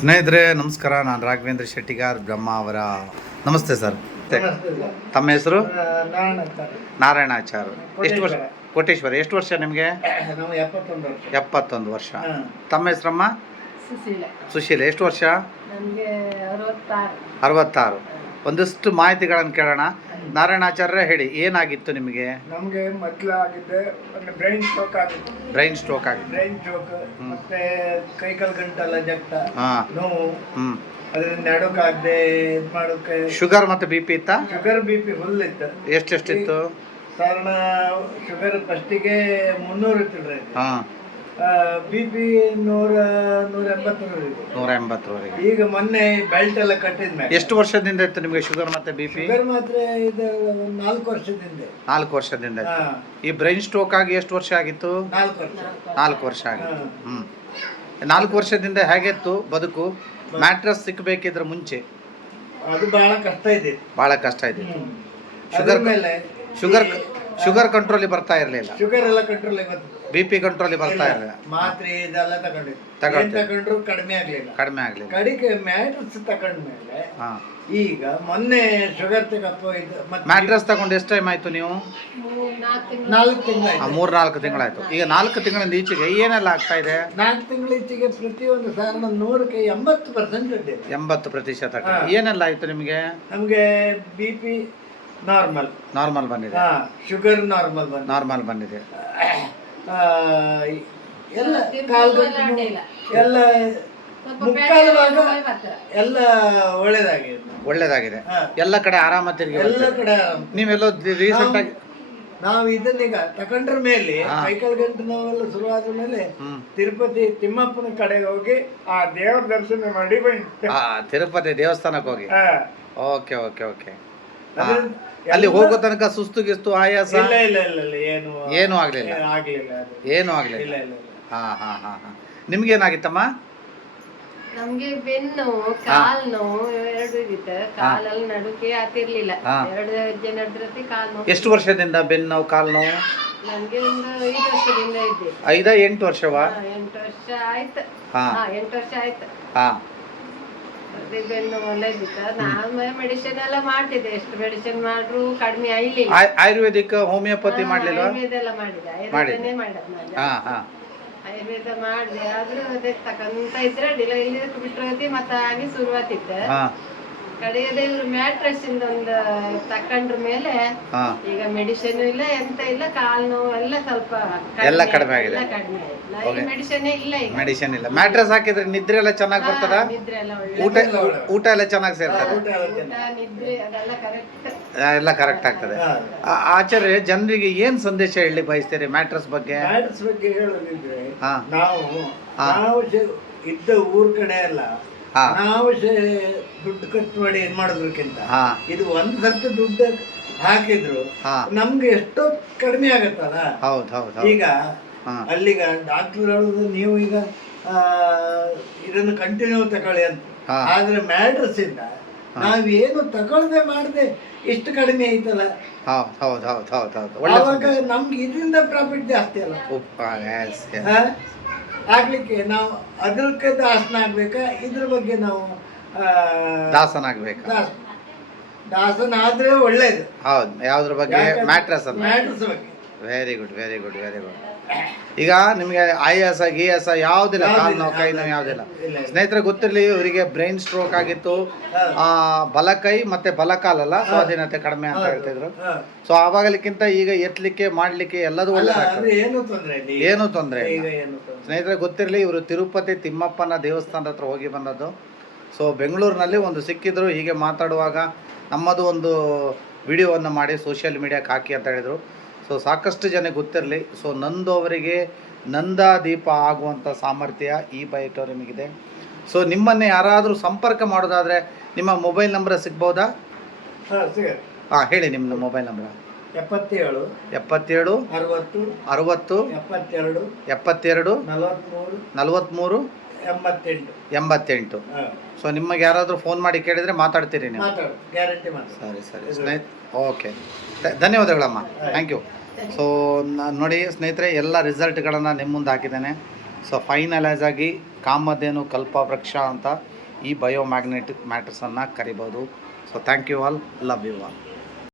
ಸ್ನೇಹಿತರೆ ನಮಸ್ಕಾರ. ನಾನು ರಾಘವೇಂದ್ರ ಶೆಟ್ಟಿಗಾರ್ ಬ್ರಹ್ಮಾವರ. ನಮಸ್ತೆ ಸರ್. ತಮ್ಮ ಹೆಸರು? ನಾರಾಯಣಾಚಾರ್. ಎಷ್ಟು ವರ್ಷ? ಕೋಟೇಶ್ವರ. ಎಷ್ಟು ವರ್ಷ ನಿಮಗೆ? 71 ವರ್ಷ. ತಮ್ಮ ಹೆಸರಮ್ಮ? ಸುಶೀಲ. ಎಷ್ಟು ವರ್ಷ? 66. ಒಂದಷ್ಟು ಮಾಹಿತಿಗಳನ್ನು ಕೇಳೋಣ. ನಾರಾಯಣಾಚಾರ್ಯ ಹೇಳಿ, ಏನಾಗಿತ್ತು ನಿಮಗೆ? ನಮಗೆ ಮೊದಲಾಗಿದ್ದೆ ಬ್ರೈನ್ ಸ್ಟ್ರೋಕ್ ಆಗಿತ್ತು. ಬ್ರೈನ್ ಸ್ಟ್ರೋಕ್ ಮತ್ತೆ ಕೈಕಾಲು ಗಂಟೆಲ್ಲ ಜಗ್ತ ನೋವು, ಅದರಿಂದ ನಡೋಕಾಗದೆ ಇದು ಮಾಡೋಕೆ. ಶುಗರ್ ಮತ್ತೆ BP ಇತ್ತಾ? ಶುಗರ್ BP ಫುಲ್ ಇತ್ತು. ಎಷ್ಟೆಷ್ಟಿತ್ತು? ಕಾರಣ ಶುಗರ್ ಫಸ್ಟಿಗೆ 300 ಇತ್ತು. BP 180 ಈಗ ಮೊನ್ನೆ ಬೆಲ್ಟ್ ಎಲ್ಲ ಕಟ್ಟಿದ್ಮೇಲೆ. ಎಷ್ಟು ವರ್ಷದಿಂದ ಇತ್ತು ನಿಮಗೆ ಶುಗರ್ ಮತ್ತೆ BP? ಶುಗರ್ ಮಾತ್ರ ಇದು 4 ವರ್ಷದಿಂದ. 4 ವರ್ಷದಿಂದ. ಈ ಬ್ರೈನ್ ಸ್ಟ್ರೋಕ್ ಆಗಿ ಎಷ್ಟು ವರ್ಷ ಆಗಿತ್ತು? 4 ವರ್ಷ ಆಗಿತ್ತು. 4 ವರ್ಷದಿಂದ ಹೇಗಿತ್ತು ಬದುಕು? ಮ್ಯಾಟ್ರಸ್ ಸಿಕ್ಕಬೇಕಿದ್ರೆ ಮುಂಚೆ ಅದು ಬಹಳ ಕಷ್ಟ ಇದೆ. ಶುಗರ್ ಕಂಟ್ರೋಲ್ ಬರ್ತಾ ಇರಲಿಲ್ಲ. ಶುಗರ್ ಎಲ್ಲ ಕಂಟ್ರೋಲ್ BP ಕಂಟ್ರೋಲ್ ಬರ್ತಾ ಇರಲಿಲ್ಲ. ಮಾತ್ರೆ ಇದೆಲ್ಲ ತಗೊಂಡ್ರು ಕಡಿಮೆ ಆಗ್ಲಿಲ್ಲ. ಕಡಿಗೆ ಮ್ಯಾಟ್ರಸ್ ತಗೊಂಡ್ಮೇಲೆ ಈಗ ಮೊನ್ನೆ ಶುಗರ್ ಮ್ಯಾಟ್ರಸ್ ತಗೊಂಡು ಎಷ್ಟು ಟೈಮ್ ಆಯ್ತು ನೀವು? 4 ತಿಂಗಳು. 3-4 ತಿಂಗಳಾಯ್ತು. ಈಗ 4 ತಿಂಗಳಿಂದ ಈಚೆಗೆ ಏನೆಲ್ಲ ಆಗ್ತಾ ಇದೆ? 4 ತಿಂಗಳ ಈಚೆಗೆ ಪ್ರತಿಯೊಂದು ಸಾಧಾರಣ 100ಕ್ಕೆ 80% 80%. ಏನೆಲ್ಲ ಆಯ್ತು ನಿಮಗೆ? ನಮಗೆ BP ನಾರ್ಮಲ್ ಬಂದಿದೆ. ಶುಗರ್ ನಾರ್ಮಲ್ ಬಂದಿದೆ. ಎಲ್ಲ ಕಾಲ್ಗಟ್ಟು ಎಲ್ಲ ಮುಕ್ಕಾಲು ಭಾಗ ಎಲ್ಲ ಒಳ್ಳೇದಾಗಿದೆ. ಎಲ್ಲ ಕಡೆ ಆರಾಮ ತಿರುಗಿ. ಎಲ್ಲ ಕಡೆ ನೀವೆಲ್ಲೋ ರೀಸೆಂಟ್ ಆಗಿ ನಾವು ಇದನ್ನೀಗ ತಕೊಂಡ್ರ ಮೇಲೆ ಕೈಕಾಲು ಗಂಟು ನೋವೆಲ್ಲ ಶುರುವಾದ ಮೇಲೆ ತಿರುಪತಿ ತಿಮ್ಮಪ್ಪನ ಕಡೆಗೆ ಹೋಗಿ ಆ ದೇವರ ದರ್ಶನ ಮಾಡಿ ಬಂದು ತಿರುಪತಿ ದೇವಸ್ಥಾನಕ್ಕೆ ಹೋಗಿ. Okay okay okay. ಅಲ್ಲಿ ಹೋಗೋ ತನಕ ಸುಸ್ತು ಗಿಸ್ತು ಆಯಾಸ ಏನು ಆಗ್ಲಿಲ್ಲ? ನಿಮ್ಗೇನಾಗಿತ್ತಮ್ಮ? ನಮ್ಗೆ ಬೆನ್ನು ಕಾಲ್ ನೋವು ಎರಡು ಇತ್ತು. ಕಾಲಲ್ಲಿ ನಡುಕೆ ಆತಿರ್ಲಿಲ್ಲ. 2 ಹೆಜ್ಜೆ ನಡೆದ್ರತಿ ಕಾಲ್ ನೋವು. ಎಷ್ಟು ವರ್ಷದಿಂದ ಬೆನ್ನು ನೋವು ಕಾಲ್ ನೋವು? ನಮ್ಗೆ ಒಂದು 5 ವರ್ಷದಿಂದ ಇದ್ದೆ. 5-8 ವರ್ಷವಾ? 8 ವರ್ಷ ಆಯ್ತು. 8 ವರ್ಷ ಆಯ್ತು. ಬೆನ್ನು ಒಳ್ಳೆದಿತ್ತು. ನಾನು ಮೆಡಿಸಿನ್ ಎಲ್ಲ ಮಾಡ್ತಿದ್ದೆ. ಎಷ್ಟು ಮೆಡಿಸಿನ್ ಮಾಡ್ರು ಕಡಿಮೆ ಆಯ್ಲಿಲ್ಲ. ಆಯುರ್ವೇದಿಕ್ ಹೋಮಿಯೋಪತಿ ಮಾಡ್ಲಿಲ್ಲ? ಆಯುರ್ವೇದ ಎಲ್ಲ ಮಾಡಿದೆ. ಆಯುರ್ವೇದನೇ ಮಾಡಿದ್ ನಾನು. ಆಯುರ್ವೇದ ಮಾಡಿದೆ. ಆದ್ರೂ ಅದೇ ತಕಂತ ಇದ್ರೆ ಅಡ್ಡಿಲ್ಲ. ಇಲ್ಲಿ ಬಿಟ್ಟಿರೋತಿ ಮತ್ತೆ ಆಗಿ ಶುರುವಾತಿತ್ತು. ಕಡೆಯದೇ ಇವ್ರು ಮ್ಯಾಟ್ರಸ್ ಇಂದ ಒಂದು ತಕೊಂಡ್ರ ಮೇಲೆ ಈಗ ಮೆಡಿಸಿನ್ ಇಲ್ಲ, ಎಂತ ಇಲ್ಲ. ಕಾಲ್ ನೋವು ಎಲ್ಲ ಸ್ವಲ್ಪ ಎಲ್ಲ ಕಡಿಮೆ ಆಗಿದೆ. ಮೆಡಿಸಿನ್ ಇಲ್ಲ. ಈಗ ಮೆಡಿಸಿನ್ ಇಲ್ಲ. ಮ್ಯಾಟ್ರಸ್ ಹಾಕಿದ್ರೆ ನಿದ್ರೆ ಎಲ್ಲ ಚೆನ್ನಾಗಿ ಬರ್ತದ? ನಿದ್ರೆ ಎಲ್ಲ ಒಳ್ಳೆ, ಊಟ ಎಲ್ಲ ಚೆನ್ನಾಗಿ ಸೇರ್ತದೆ? ನಿದ್ರೆ ಅದೆಲ್ಲ ಕರೆಕ್ಟ್, ಎಲ್ಲ ಕರೆಕ್ಟ್ ಆಗ್ತದೆ. ಆಚಾರ್ಯ, ಜನರಿಗೆ ಏನ್ ಸಂದೇಶ ಹೇಳಿ ಬಯಸ್ತೀರಿ ಮ್ಯಾಟ್ರಸ್ ಬಗ್ಗೆ? ಮ್ಯಾಟ್ರಸ್ ಬಗ್ಗೆ ಹೇಳೋದಿದ್ರೆ ನಾವು ಇದ್ದ ಊರ್ ಕಡೆ ಎಲ್ಲ ನಾವು ದುಡ್ಡು ಖರ್ಚು ಮಾಡಿ ಏನ್ ಮಾಡೋದಕ್ಕಿಂತ ಇದು ಒಂದ್ ಸರ್ತಿ ದುಡ್ಡು ಹಾಕಿದ್ರು ನಮ್ಗೆ ಎಷ್ಟೋ ಕಡಿಮೆ ಆಗತ್ತಲ್ಲ. ಈಗ ಅಲ್ಲಿಗ ಡಾಕ್ಟರ್ ಹೇಳುದು ನೀವು ಈಗ ಇದನ್ನು ಕಂಟಿನ್ಯೂ ತಗೊಳ್ಳಿ ಅಂತ. ಆದ್ರೆ ಮ್ಯಾಟ್ರಸ್ ಇಂದ ನಾವೇನು ತಗೊಳ್ದೆ ಮಾಡದೆ ಇಷ್ಟು ಕಡಿಮೆ ಐತಲ್ಲ. ಅವಾಗ ನಮ್ಗೆ ಇದರಿಂದ ಪ್ರಾಫಿಟ್ ಜಾಸ್ತಿ ಅಲ್ಲ. ಆಗ್ಲಿಕ್ಕೆ ನಾವು ಅದಕ್ಕೆ ದಾಸನ ಆಗ್ಬೇಕಾ, ಇದ್ರ ಬಗ್ಗೆ ನಾವು ದಾಸನಾಗ್ಬೇಕಾ? ದಾಸನ ಆದ್ರೆ ಒಳ್ಳೇದು. ಹೌದು. ಯಾವ್ದ್ರ ಬಗ್ಗೆ? ಮ್ಯಾಟ್ರಸ್ ಬಗ್ಗೆ. Very good. ಈಗ ನಿಮಗೆ ಆಯಾಸ ಗೀಯಾಸ ಯಾವುದಿಲ್ಲ? ಕಾಲು ನೋವು ಕೈ ನೋವು ಯಾವುದಿಲ್ಲ? ಸ್ನೇಹಿತರೆ ಗೊತ್ತಿರಲಿ, ಇವರಿಗೆ ಬ್ರೈನ್ ಸ್ಟ್ರೋಕ್ ಆಗಿತ್ತು. ಬಲಕೈ ಮತ್ತೆ ಬಲಕಾಲಲ್ಲ ಸ್ವಾಧೀನತೆ ಕಡಿಮೆ ಅಂತ ಹೇಳ್ತಿದ್ರು. ಸೊ ಆವಾಗಲಿಕ್ಕಿಂತ ಈಗ ಎತ್ತಲಿಕ್ಕೆ ಮಾಡ್ಲಿಕ್ಕೆ ಎಲ್ಲದೂ ಒಳ್ಳೆದಾಗ್ತದೆ. ಏನು ತೊಂದರೆ ಇಲ್ಲ. ಸ್ನೇಹಿತರೆ ಗೊತ್ತಿರಲಿ, ಇವರು ತಿರುಪತಿ ತಿಮ್ಮಪ್ಪನ ದೇವಸ್ಥಾನದ ಹತ್ರ ಹೋಗಿ ಬಂದದ್ದು. ಸೊ ಬೆಂಗಳೂರಿನಲ್ಲಿ ಒಂದು ಸಿಕ್ಕಿದ್ರು. ಹೀಗೆ ಮಾತಾಡುವಾಗ ನಮ್ಮದು ಒಂದು ವಿಡಿಯೋವನ್ನು ಮಾಡಿ ಸೋಷಿಯಲ್ ಮೀಡಿಯಾಕ್ಕೆ ಹಾಕಿ ಅಂತ ಹೇಳಿದರು. ಸೊ ಸಾಕಷ್ಟು ಜನ ಗೊತ್ತಿರಲಿ. ಸೊ ನಂದು ಅವರಿಗೆ ನಂದಾದೀಪ ಆಗುವಂಥ ಸಾಮರ್ಥ್ಯ ಈ ಬೈಟೋ ನಿಮಗಿದೆ. ಸೊ ನಿಮ್ಮನ್ನೇ ಯಾರಾದರೂ ಸಂಪರ್ಕ ಮಾಡೋದಾದರೆ ನಿಮ್ಮ ಮೊಬೈಲ್ ನಂಬರ್ ಸಿಗ್ಬೋದಾ? ಹೇಳಿ ನಿಮ್ಮ ಮೊಬೈಲ್ ನಂಬರ್. 77 60 72 43 88. ಸೊ ನಿಮಗೆ ಯಾರಾದರೂ ಫೋನ್ ಮಾಡಿ ಕೇಳಿದರೆ ಮಾತಾಡ್ತೀರಿ ನೀವು? ಸರಿ. ಓಕೆ, ಧನ್ಯವಾದಗಳಮ್ಮ. Thank you. ಸೊ ನೋಡಿ ಸ್ನೇಹಿತರೆ, ಎಲ್ಲ ರಿಸಲ್ಟ್ಗಳನ್ನು ನಿಮ್ಮ ಮುಂದೆ ಹಾಕಿದ್ದೇನೆ. ಸೊ ಫೈನಲೈಸ್ ಆಗಿ ಕಾಮಧೇನು ಕಲ್ಪವೃಕ್ಷ ಅಂತ ಈ ಬಯೋಮ್ಯಾಗ್ನೆಟಿಕ್ ಮ್ಯಾಟ್ರಸನ್ನು ಕರಿಬೋದು. So thank you all, love you all.